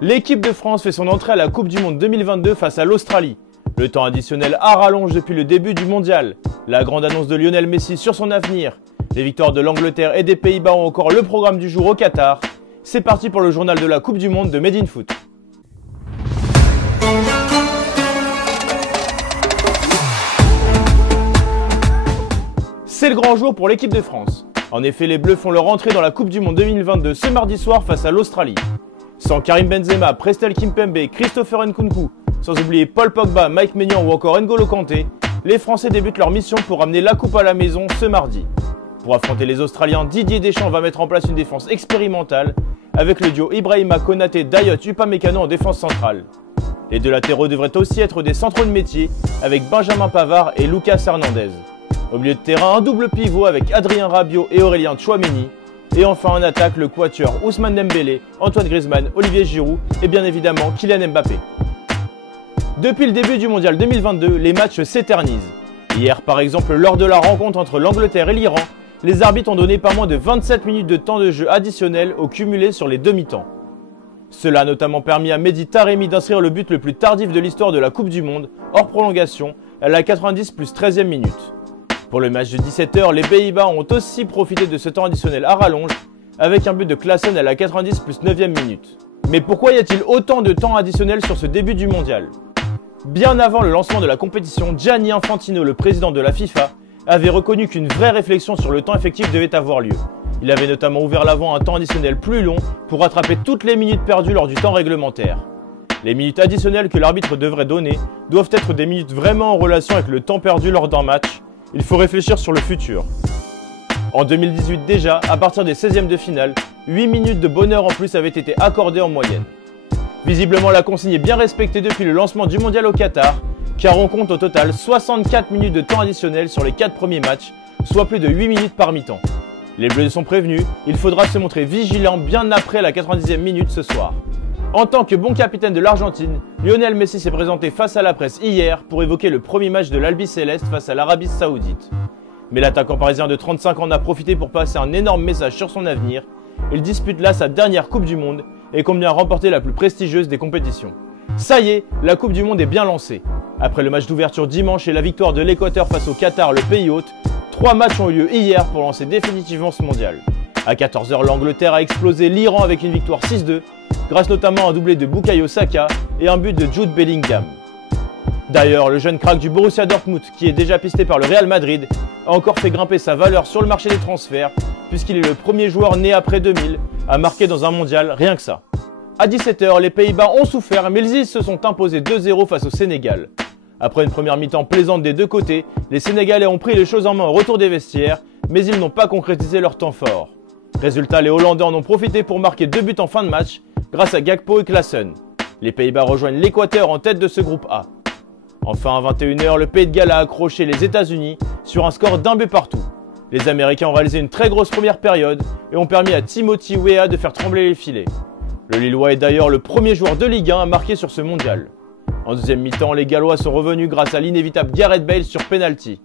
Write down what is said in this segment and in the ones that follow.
L'équipe de France fait son entrée à la Coupe du Monde 2022 face à l'Australie. Le temps additionnel à rallonge depuis le début du mondial. La grande annonce de Lionel Messi sur son avenir. Les victoires de l'Angleterre et des Pays-Bas ont encore le programme du jour au Qatar. C'est parti pour le journal de la Coupe du Monde de Made in Foot. C'est le grand jour pour l'équipe de France. En effet, les Bleus font leur entrée dans la Coupe du Monde 2022 ce mardi soir face à l'Australie. Sans Karim Benzema, Prestel Kimpembe, Christopher Nkunku, sans oublier Paul Pogba, Mike Maignan ou encore N'Golo Kanté, les Français débutent leur mission pour ramener la coupe à la maison ce mardi. Pour affronter les Australiens, Didier Deschamps va mettre en place une défense expérimentale avec le duo Ibrahima Konaté, Dayot Upamecano en défense centrale. Les deux latéraux devraient aussi être des centraux de métier avec Benjamin Pavard et Lucas Hernandez. Au milieu de terrain, un double pivot avec Adrien Rabiot et Aurélien Tchouaméni. Et enfin en attaque, le quatuor Ousmane Dembélé, Antoine Griezmann, Olivier Giroud et bien évidemment Kylian Mbappé. Depuis le début du mondial 2022, les matchs s'éternisent. Hier par exemple, lors de la rencontre entre l'Angleterre et l'Iran, les arbitres ont donné pas moins de 27 minutes de temps de jeu additionnel au cumulé sur les demi-temps. Cela a notamment permis à Mehdi Taremi d'inscrire le but le plus tardif de l'histoire de la Coupe du Monde, hors prolongation, à la 90 plus 13e minute. Pour le match de 17h, les Pays-Bas ont aussi profité de ce temps additionnel à rallonge, avec un but de Klaassen à la 90 plus 9e minute. Mais pourquoi y a-t-il autant de temps additionnel sur ce début du mondial? Bien avant le lancement de la compétition, Gianni Infantino, le président de la FIFA, avait reconnu qu'une vraie réflexion sur le temps effectif devait avoir lieu. Il avait notamment ouvert l'avant à un temps additionnel plus long pour rattraper toutes les minutes perdues lors du temps réglementaire. Les minutes additionnelles que l'arbitre devrait donner doivent être des minutes vraiment en relation avec le temps perdu lors d'un match. Il faut réfléchir sur le futur. En 2018 déjà, à partir des 16e de finale, 8 minutes de bonheur en plus avaient été accordées en moyenne. Visiblement la consigne est bien respectée depuis le lancement du mondial au Qatar, car on compte au total 64 minutes de temps additionnel sur les 4 premiers matchs, soit plus de 8 minutes par mi-temps. Les Bleus sont prévenus, il faudra se montrer vigilant bien après la 90e minute ce soir. En tant que bon capitaine de l'Argentine, Lionel Messi s'est présenté face à la presse hier pour évoquer le premier match de l'Albi Céleste face à l'Arabie Saoudite. Mais l'attaquant parisien de 35 ans en a profité pour passer un énorme message sur son avenir. Il dispute là sa dernière Coupe du Monde et compte bien remporter la plus prestigieuse des compétitions. Ça y est, la Coupe du Monde est bien lancée. Après le match d'ouverture dimanche et la victoire de l'Équateur face au Qatar, le pays hôte, 3 matchs ont eu lieu hier pour lancer définitivement ce mondial. À 14h, l'Angleterre a explosé l'Iran avec une victoire 6-2, grâce notamment à un doublé de Bukayo Saka et un but de Jude Bellingham. D'ailleurs, le jeune crack du Borussia Dortmund, qui est déjà pisté par le Real Madrid, a encore fait grimper sa valeur sur le marché des transferts, puisqu'il est le premier joueur né après 2000 à marquer dans un mondial, rien que ça. À 17h, les Pays-Bas ont souffert, mais ils se sont imposés 2-0 face au Sénégal. Après une première mi-temps plaisante des deux côtés, les Sénégalais ont pris les choses en main au retour des vestiaires, mais ils n'ont pas concrétisé leur temps fort. Résultat, les Hollandais en ont profité pour marquer 2 buts en fin de match, grâce à Gakpo et Klaassen. Les Pays-Bas rejoignent l'Équateur en tête de ce groupe A. Enfin, à 21h, le Pays de Galles a accroché les États-Unis sur un score d'1 but partout. Les Américains ont réalisé une très grosse première période et ont permis à Timothy Weah de faire trembler les filets. Le Lillois est d'ailleurs le premier joueur de Ligue 1 à marquer sur ce mondial. En deuxième mi-temps, les Gallois sont revenus grâce à l'inévitable Gareth Bale sur penalty.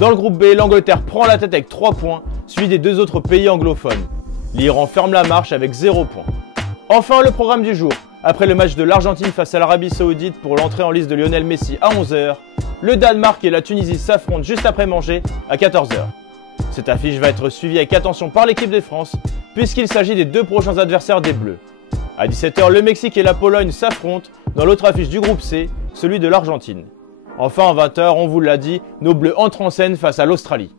Dans le groupe B, l'Angleterre prend la tête avec 3 points, suivi des 2 autres pays anglophones. L'Iran ferme la marche avec 0 points. Enfin, le programme du jour. Après le match de l'Argentine face à l'Arabie Saoudite pour l'entrée en liste de Lionel Messi à 11h, le Danemark et la Tunisie s'affrontent juste après manger à 14h. Cette affiche va être suivie avec attention par l'équipe de France, puisqu'il s'agit des 2 prochains adversaires des Bleus. À 17h, le Mexique et la Pologne s'affrontent dans l'autre affiche du groupe C, celui de l'Argentine. Enfin, à 20h, on vous l'a dit, nos Bleus entrent en scène face à l'Australie.